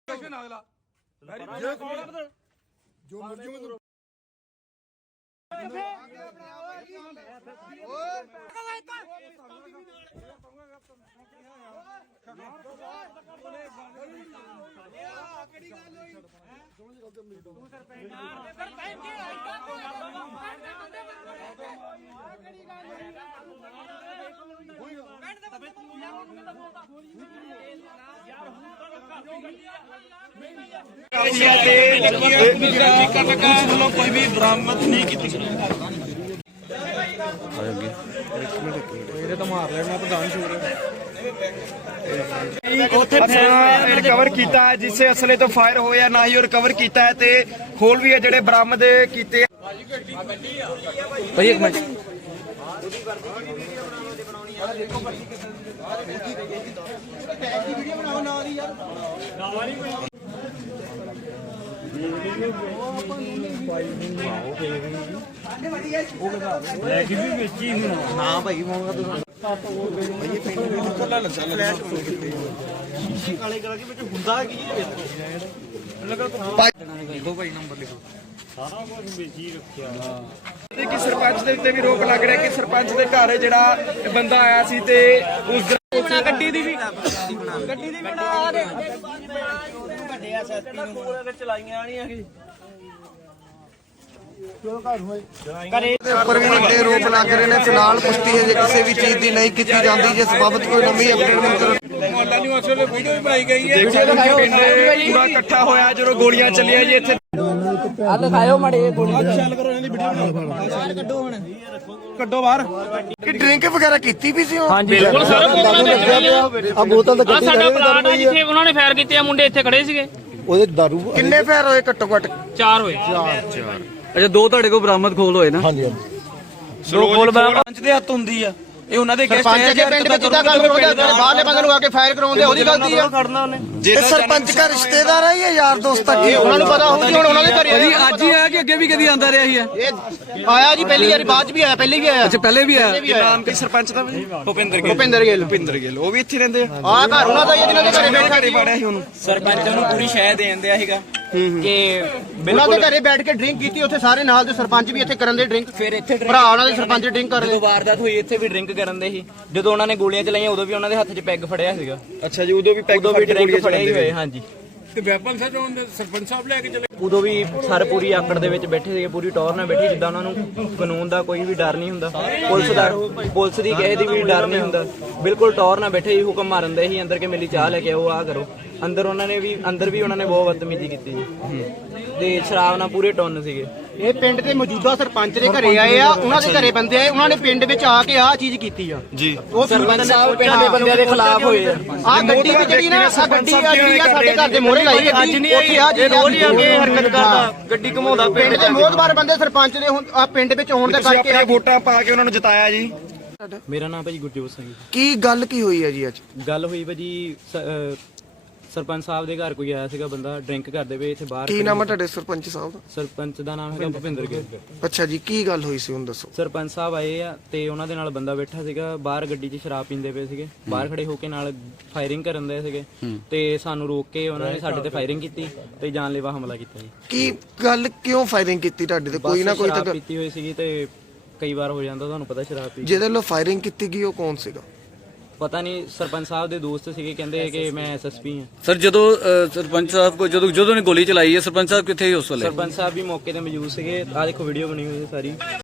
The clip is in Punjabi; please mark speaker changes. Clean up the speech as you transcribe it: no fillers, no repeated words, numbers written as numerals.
Speaker 1: जो मर्जी में
Speaker 2: कोई भी बरामद नहीं की
Speaker 3: रिकवर किया है जिससे असले तो फायर होया ना ही रिकवर किया है ते खोल भी है जेडे बरामद कीते
Speaker 2: भाई एक मिनट
Speaker 3: हाँ भाई कि सरपंच दे उत्ते भी रोक लग रहा है कि सरपंच दे घर जिहड़ा बंदा आया सी ते उस गड्डी दी भी बना दे ਵੱਡੇ ਐਸਐਸਪੀ ਨੂੰ ਚਲਾਈਆਂ ਨਹੀਂ ਹੈਗੀ
Speaker 1: ਘਰੇ ਉੱਪਰ ਵੀ ਵੱਡੇ ਰੋਪ ਲੱਗ ਰਹੇ ਨੇ। ਫਿਲਹਾਲ ਪੁਸ਼ਟੀ ਹੈ ਜੇ ਕਿਸੇ ਵੀ ਚੀਜ਼ ਦੀ ਨਹੀਂ ਕੀਤੀ ਜਾਂਦੀ, ਜਿਸ ਬਾਬਤ ਕੋਈ ਨਵੀਂ ਅਪਡੇਟ ਨਹੀਂ
Speaker 3: ਮੁਹੱਲਾ ਨਿਵਾਸੀਆਂ ਨੇ ਵੀਡੀਓ ਵੀ ਬਣਾਈ ਗਈ ਹੈ। ਪੂਰਾ ਇਕੱਠਾ ਹੋਇਆ ਜਦੋਂ ਗੋਲੀਆਂ ਚੱਲੀਆਂ ਜੀ ਇੱਥੇ
Speaker 2: ਆ ਦਿਖਾਇਓ ਮੜੇ ਗੋਲੀ
Speaker 3: ਚੱਲ ਕਰੋ ਇਹਨਾਂ ਦੀ ਵੀਡੀਓ ਬਣਾਓ ਬਾਹਰ ਕੱਢੋ ਹੁਣ ਕੱਢੋ ਬਾਹਰ
Speaker 1: ਕਿ ਡਰਿੰਕ ਵਗੈਰਾ ਕੀਤੀ ਵੀ ਸੀ।
Speaker 2: ਹਾਂਜੀ ਬਿਲਕੁਲ ਸਰ
Speaker 1: ਆ ਬੋਤਲ ਤਾਂ ਗੱਡੀ
Speaker 4: ਸਾਡਾ ਪਲਾਟ ਆ ਜਿੱਥੇ ਉਹਨਾਂ ਨੇ ਫਾਇਰ ਕੀਤੇ ਆ, ਮੁੰਡੇ ਇੱਥੇ ਖੜੇ ਸੀਗੇ।
Speaker 1: ਉਹਦੇ ਦਾਰੂ ਕਿੰਨੇ ਫੇਰ ਹੋਏ ਘੱਟੋ ਘੱਟ
Speaker 4: 4 ਹੋਏ।
Speaker 2: ਅੱਛਾ ਦੋ ਤੁਹਾਡੇ ਕੋਲ ਬਰਾਮਦ ਖੋਲ ਹੋਏ ਨਾ?
Speaker 1: ਹਾਂਜੀ
Speaker 2: ਦੋ ਖੋਲ ਪੰਚ ਦੇ ਹੱਥ ਹੁੰਦੀ ਆ। ਇਹ ਉਹਨਾਂ ਦੇ ਗੈਸਟ
Speaker 5: ਸਰਪੰਚ ਦੇ ਪਿੰਡ ਵਿੱਚ ਜਿੱਦਾਂ ਗੱਲ ਕਰਾਉਂਦੇ ਬਾਹਰਲੇ ਬੰਦੇ ਨੂੰ ਆ ਕੇ ਫਾਇਰ ਕਰਾਉਂਦੇ, ਉਹਦੀ ਗਲਤੀ ਆ।
Speaker 2: ਖੜਨਾ ਉਹਨੇ
Speaker 1: ਇਹ ਸਰਪੰਚ ਦਾ ਰਿਸ਼ਤੇਦਾਰ ਹੈ ਜਾਂ ਯਾਰ ਦੋਸਤ ਹੈ?
Speaker 5: ਉਹਨਾਂ ਨੂੰ ਪਤਾ ਹੋਊਗੀ ਹੁਣ ਉਹਨਾਂ ਦੇ ਘਰੇ
Speaker 2: ਅੱਜ ਹੀ ਆਇਆ ਕਿ ਅੱਗੇ ਵੀ ਕਦੀ ਆਂਦਾ ਰਿਹਾ ਹੀ ਆ?
Speaker 5: ਇਹ ਆਇਆ ਜੀ ਪਹਿਲੀ ਵਾਰੀ, ਬਾਅਦ ਚ ਵੀ ਆਇਆ, ਪਹਿਲੇ ਵੀ ਆਇਆ।
Speaker 2: ਅੱਛਾ ਪਹਿਲੇ ਵੀ ਆਇਆ।
Speaker 3: ਨਾਮ ਕੀ ਸਰਪੰਚ ਦਾ ਭੁਪਿੰਦਰ ਗਿੱਲ ਉਹ ਵੀ ਇੱਥੇ ਰਹਿੰਦੇ ਆ।
Speaker 5: ਆ ਘਰ ਉਹਨਾਂ ਦਾ ਹੀ, ਜਿਹਨਾਂ ਦੇ ਘਰੇ ਬੈਠਾ
Speaker 3: ਘਰੇ ਵੜਿਆ ਸੀ ਉਹਨੂੰ
Speaker 4: ਸਰਪੰਚ ਨੂੰ ਪੂਰੀ ਸ਼ਹਿ ਦੇਣ ਦਿਆ ਸੀਗਾ ਕਿ
Speaker 5: ਉਹਨਾਂ ਦੇ ਘਰੇ ਬੈਠ ਕੇ ਡਰਿੰਕ ਕੀਤੀ, ਉੱਥੇ ਸਾਰੇ ਨਾਲ ਦੇ ਸਰਪੰਚ ਵੀ ਇੱਥੇ ਕਰਨ ਦੇ ਡਰਿੰਕ।
Speaker 4: ਫਿਰ ਇੱਥੇ
Speaker 5: ਭਰਾ ਉਹਨਾਂ ਦੇ ਸਰਪੰਚ ਡਰਿੰਕ ਕਰ ਰਹੇ।
Speaker 4: ਵਾਰਦਾਤ ਹੋਈ ਇੱਥੇ ਵੀ ਡਰਿੰਕ ਕਰਨ ਦੇ ਸੀ। ਜਦੋਂ ਉਹਨਾਂ ਨੇ ਗੋਲੀਆਂ ਚਲਾਈਆਂ ਉਦੋਂ ਵੀ ਉਹਨਾਂ ਦੇ ਹੱਥ 'ਚ ਪੈਗ ਫੜਿਆ ਸੀਗਾ।
Speaker 3: ਅੱਛਾ ਜੀ ਉਦੋਂ ਵੀ ਪੈਗ
Speaker 4: ਉਦੋਂ ਵੀ ਡਰਿੰਕ ਫੜੇ ਹੀ ਹੋਏ। ਹਾਂਜੀ
Speaker 3: ਤੇ ਵੈਪਨ ਸਰ ਸਰਪੰਚ ਸਾਹਿਬ ਲੈ ਕੇ ਚਲੇ
Speaker 4: ਉਦੋਂ ਵੀ ਸਰ ਪੂਰੀ ਆਕੜ ਦੇ ਵਿੱਚ ਬੈਠੇ ਸੀਗੇ, ਪੂਰੀ ਟੌਰ ਨਾਲ ਬੈਠੀ, ਜਿੱਦਾਂ ਉਹਨਾਂ ਨੂੰ ਕਾਨੂੰਨ ਦਾ ਕੋਈ ਵੀ ਡਰ ਨਹੀਂ ਹੁੰਦਾ, ਪੁਲਿਸ ਦੀ ਕਿਸੇ ਦੀ ਵੀ ਡਰ ਨਹੀਂ ਹੁੰਦਾ। ਬਿਲਕੁਲ ਟੌਰ ਨਾਲ ਬੈਠੇ ਹੀ, ਹੁਕਮ ਮਾਰਨ ਦੇ ਹੀ ਅੰਦਰ ਕਿ ਮੇਰੀ ਚਾਹ ਲੈ ਕੇ ਆਓ, ਆਹ ਕਰੋ। ਅੰਦਰ ਵੀ ਉਹਨਾਂ ਨੇ ਬਹੁਤ ਬਦਤਮੀਜ਼ੀ ਕੀਤੀ ਜੀ ਤੇ ਸ਼ਰਾਬ ਨਾਲ ਪੂਰੇ ਟੁੰਨ ਸੀਗੇ।
Speaker 5: ਇਹ ਪਿੰਡ ਦੇ ਮੌਜੂਦਾ ਸਰਪੰਚ ਦੇ ਘਰੇ ਆਏ ਆ, ਉਹਨਾਂ ਦੇ ਘਰੇ ਬੰਦੇ ਆਏ, ਉਹਨਾਂ ਨੇ ਪਿੰਡ ਵਿੱਚ ਆ ਕੇ ਆਹ ਚੀਜ਼ ਕੀਤੀ ਆ ਜੀ। ਉਹ
Speaker 4: ਸਰਪੰਚ ਸਾਹਿਬ ਪਿੰਡ ਦੇ ਬੰਦਿਆਂ ਦੇ ਖਿਲਾਫ ਹੋਏ ਆ।
Speaker 5: ਆ ਗੱਡੀ ਵੀ ਜਿਹੜੀ ਨਾ, ਆ ਗੱਡੀ ਆ ਜਿਹੜੀ ਆ ਸਾਡੇ ਘਰ ਦੇ ਮੋਹਰੇ ਲਾਈ ਗੱਡੀ, ਉੱਥੇ ਆ ਜੀ
Speaker 4: ਰੋਜ਼ ਹੀ ਆ ਕੇ ਹਰਕਤ ਕਰਦਾ, ਗੱਡੀ ਘੁਮਾਉਂਦਾ
Speaker 5: ਪਿੰਡ ਦੇ ਮੋਹਤਬਾਰ ਬੰਦੇ ਸਰਪੰਚ ਦੇ ਆ ਪਿੰਡ ਵਿੱਚ ਹੋਣ ਦੇ ਕਰਕੇ
Speaker 3: ਆਪਣੇ ਵੋਟਾਂ ਪਾ ਕੇ ਉਹਨਾਂ ਨੂੰ ਜਿਤਾਇਆ ਜੀ।
Speaker 4: ਮੇਰਾ ਨਾਮ ਭਾਜੀ ਗੁਰਜੋਤ ਸਿੰਘ ਜੀ।
Speaker 1: ਕੀ ਗੱਲ ਕੀ ਹੋਈ ਹੈ ਜੀ ਅੱਜ?
Speaker 4: ਗੱਲ ਹੋਈ ਭਾਜੀ ਸਰਪੰਚ ਸਾਹਿਬ ਦੇ ਘਰ ਕੋਈ ਆਇਆ ਸੀਗਾ ਬੰਦਾ, ਡਰਿੰਕ ਕਰਦੇ ਪਏ ਇੱਥੇ ਬਾਹਰ।
Speaker 1: ਕੀ ਨਾਮ ਹੈ ਤੁਹਾਡੇ ਸਰਪੰਚ ਸਾਹਿਬ ਦਾ?
Speaker 4: ਸਰਪੰਚ ਦਾ ਨਾਮ ਹੈਗਾ ਭੁਪਿੰਦਰ ਗਿੱਲ।
Speaker 1: ਅੱਛਾ ਜੀ, ਕੀ ਗੱਲ ਹੋਈ ਸੀ ਹੁਣ ਦੱਸੋ।
Speaker 4: ਸਰਪੰਚ ਸਾਹਿਬ ਆਏ ਆ ਤੇ ਉਹਨਾਂ ਦੇ ਨਾਲ ਬੰਦਾ ਬੈਠਾ ਸੀਗਾ ਬਾਹਰ, ਗੱਡੀ 'ਚ ਸ਼ਰਾਬ ਪੀਂਦੇ ਪਏ ਸੀਗੇ, ਬਾਹਰ ਖੜੇ ਹੋ ਕੇ ਨਾਲ ਫਾਇਰਿੰਗ ਕਰਨ ਦੇ ਸੀਗੇ ਤੇ ਸਾਨੂੰ ਰੋਕ ਕੇ ਉਹਨਾਂ ਨੇ ਸਾਡੇ ਤੇ ਫਾਇਰਿੰਗ ਕੀਤੀ ਤੇ ਜਾਨਲੇਵਾ ਹਮਲਾ ਕੀਤਾ ਜੀ।
Speaker 1: ਕੀ ਗੱਲ ਕਿਉਂ ਫਾਇਰਿੰਗ ਕੀਤੀ ਤੁਹਾਡੇ ਤੇ? ਕੋਈ ਨਾ ਕੋਈ
Speaker 4: ਸ਼ਰਾਬ
Speaker 1: ਤਾਂ
Speaker 4: ਪੀਤੀ ਹੋਈ ਸੀਗੀ ਤੇ ਕਈ ਵਾਰ ਹੋ ਜਾਂਦਾ, ਤੁਹਾਨੂੰ ਪਤਾ ਸ਼ਰਾਬ ਪੀ।
Speaker 1: ਜਿਹਦੇ ਵੱਲੋਂ ਫਾਇਰਿੰਗ ਕੀਤੀ ਗਈ ਉਹ ਕੌਣ ਸੀਗਾ?
Speaker 4: ਪਤਾ ਨਹੀਂ, ਸਰਪੰਚ ਸਾਹਿਬ ਦੇ ਦੋਸਤ ਸੀਗੇ, ਕਹਿੰਦੇ ਕਿ ਮੈਂ ਐਸਐਸਪੀ ਹਾਂ।
Speaker 2: ਸਰ ਜਦੋਂ ਸਰਪੰਚ ਸਾਹਿਬ ਕੋ ਜਦੋਂ ਨੇ ਗੋਲੀ ਚਲਾਈ ਹੈ, ਸਰਪੰਚ ਸਾਹਿਬ ਕਿੱਥੇ ਸੀ ਉਸ ਵੇਲੇ?
Speaker 4: ਸਰਪੰਚ ਸਾਹਿਬ ਵੀ ਮੌਕੇ ਤੇ ਮੌਜੂਦ ਸੀਗੇ। ਆਹ ਦੇਖੋ ਵੀਡੀਓ ਬਣੀ ਹੋਈ ਹੈ ਸਾਰੀ।